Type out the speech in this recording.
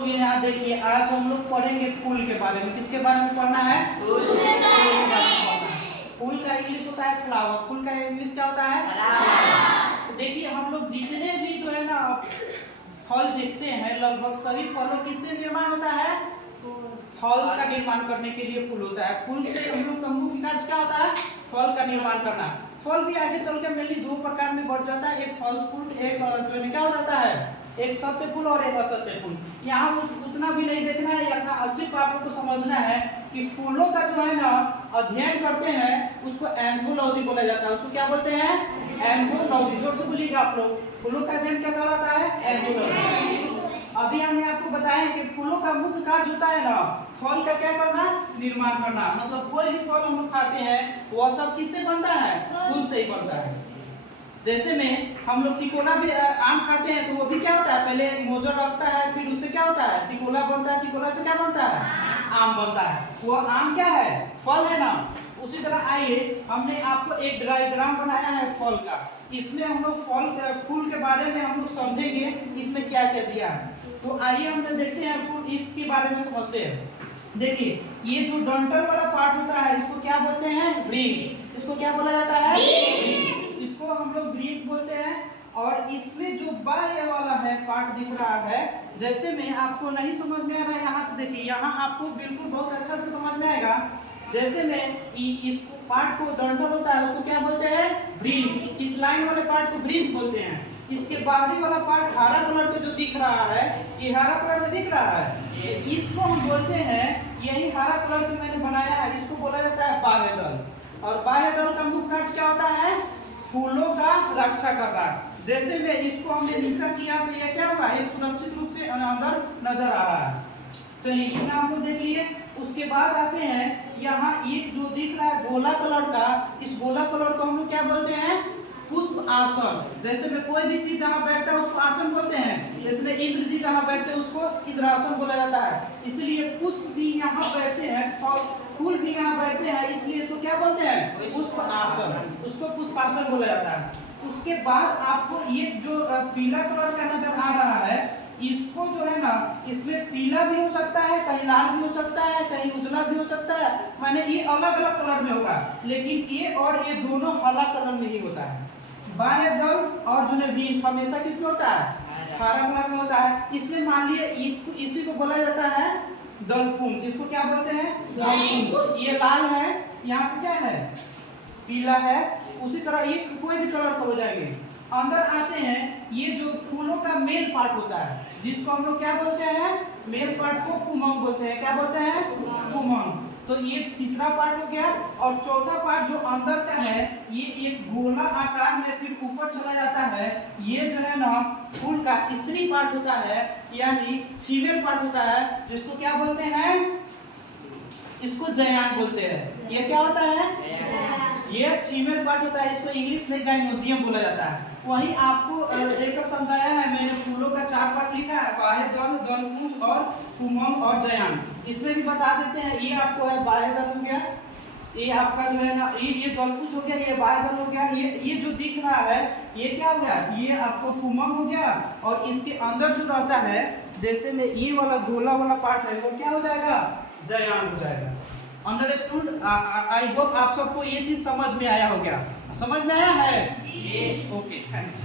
यहाँ देखिए, आज हम लोग पढ़ेंगे फूल के बारे में। किसके बारे में पढ़ना है? फूल के बारे में पढ़ना है। फूल का इंग्लिश होता है फ्लावर। फूल का इंग्लिश क्या होता है? फ्लावर। देखिए, हम लोग जितने भी जो है ना फल देखते हैं, लगभग सभी फलों किससे निर्माण होता है? फल का निर्माण करने के लिए फूल होता है। फूल से हम लोग का मुख्य कार्य क्या होता है? फल का निर्माण करना। फल भी आगे चल के मेनली दो प्रकार में बढ़ जाता है, एक फल फूल, एक जो है क्या हो जाता है, एक सत्य फूल और एक असत्य फूल। यहाँ उतना भी नहीं देखना है, यहाँ सिर्फ आप लोग को समझना है कि फूलों का जो है ना अध्ययन करते हैं उसको एंथोलॉजी बोला जाता है। उसको क्या बोलते हैं? एंथोलॉजी। जोर से बोलिएगा आप लोग, फूलों का अध्ययन क्या कहलाता है? एंथोलॉजी। अभी हमने आपको बताया कि फूलों का मुख्य कार्य होता है ना फल का क्या करना? निर्माण करना। मतलब कोई भी फल हम लोग खाते हैं वह सब किससे बनता है? फूल से ही बनता है। जैसे में हम लोग तिकोना भी आम खाते हैं तो वो भी क्या होता है? पहले मोजर रखता है, फिर उससे क्या होता है? तिकोला बनता है। तिकोला से क्या बनता है? आम बनता है। वो आम क्या है? फल है ना। उसी तरह आइए, हमने आपको एक डायग्राम बनाया है फल का। इसमें हम लोग फूल के बारे में हम लोग समझेंगे इसमें क्या क्या दिया है। तो आइए हम लोग देखते हैं फूल, इसके बारे में समझते हैं। देखिए, ये जो डंठल वाला पार्ट होता है इसको क्या बोलते हैं? ग्रीन। इसको क्या बोला जाता है? इसको हम लोग ग्रीन बोलते हैं। और इसमें जो बाह्य वाला है पार्ट दिख रहा है, जैसे में आपको नहीं समझ में आ रहा है, यहाँ से देखिए, यहाँ आपको बिल्कुल बहुत अच्छा से समझ में आएगा। जैसे में इस पार्ट को डंठल होता है उसको क्या बोलते हैं? ग्रीन। इस लाइन वाले पार्ट को ग्रीन बोलते हैं। इसके बाहरी वाला पार्ट हरा कलर का जो दिख रहा है, ये हरा कलर में दिख रहा है, इसको हम बोलते हैं, यही हरा कलर की मैंने बनाया है, इसको बोला जाता है बाह्य दल। और बाह्य दल का मुख्य कार्य क्या होता है? फूलों का रक्षा करना। जैसे में इसको हमने नीचा किया तो ये क्या हुआ? ये सुरक्षित रूप से अंदर नजर आ रहा है। चलिए, इतना हम लोग देख लिए। उसके बाद आते हैं, यहाँ एक जो दिख रहा है गोला कलर का, इस गोला कलर को हम लोग क्या बोलते हैं? पुष्प आसन। जैसे में कोई भी चीज जहाँ बैठता है उसको आसन बोलते हैं। जैसे में इंद्र जी जहाँ बैठते हैं उसको इंद्रासन बोला जाता है। इसलिए पुष्प भी यहाँ बैठते हैं और फूल भी यहाँ बैठते हैं, इसलिए इसको क्या बोलते हैं? पुष्प आसन। उसको पुष्पासन बोला जाता है। उसके बाद आपको ये जो पीला कलर का नजर आ रहा है, इसको जो है ना, इसमें पीला भी हो सकता है, कहीं लाल भी हो सकता है, कहीं उजला भी हो सकता है। माने ये अलग अलग कलर में होगा, लेकिन ये और ये दोनों अलग कलर में ही होता है। बाह्य दल और जो है हमेशा किसमें होता है? हरा कलर में होता है। इसमें मान लिए इसी को बोला जाता है दलपुंज। इसको क्या बोलते हैं? दलपुंज। ये लाल है, यहाँ पे क्या है? पीला है। उसी तरह ये कोई भी कलर का हो जाएंगे। अंदर आते हैं, ये जो फूलों का मेल पार्ट होता है जिसको हम लोग क्या बोलते हैं? मेल पार्ट को पुमंग बोलते हैं। क्या बोलते हैं? पुमंग। तो ये तीसरा पार्ट हो गया। और चौथा पार्ट जो अंदर का है, ये एक गोला आकार में फिर ऊपर चला जाता है। ये जो है ना फूल का स्त्री पार्ट होता है, यानी फीमेल पार्ट होता है, जिसको क्या बोलते हैं? इसको जयान बोलते हैं। ये क्या होता है? ये फीमेल पार्ट होता है। इसको इंग्लिश में गाइनोसियम बोला जाता है। वही आपको देकर समझाया है मैंने। फूलों का 4 पार्ट लिखा है, बाह्य दल, दलपुंज और पुमंग और जयान। इसमें भी बता देते हैं, ये आपको है बाह्य दल हो गया, ये आपका जो है ना ये दलपुंज हो गया, ये बाह्य दल हो गया। ये जो दिख रहा है ये क्या हो गया? ये आपको पुमंग हो गया। और इसके अंदर जो रहता है, जैसे में ये वाला गोला वाला पार्ट है, वो क्या हो जाएगा? जयान हो जाएगा। अंडरस्टूड? आई होप आप सबको ये चीज समझ में आया हो गया। समझ में आया है? जी। Okay, thanks.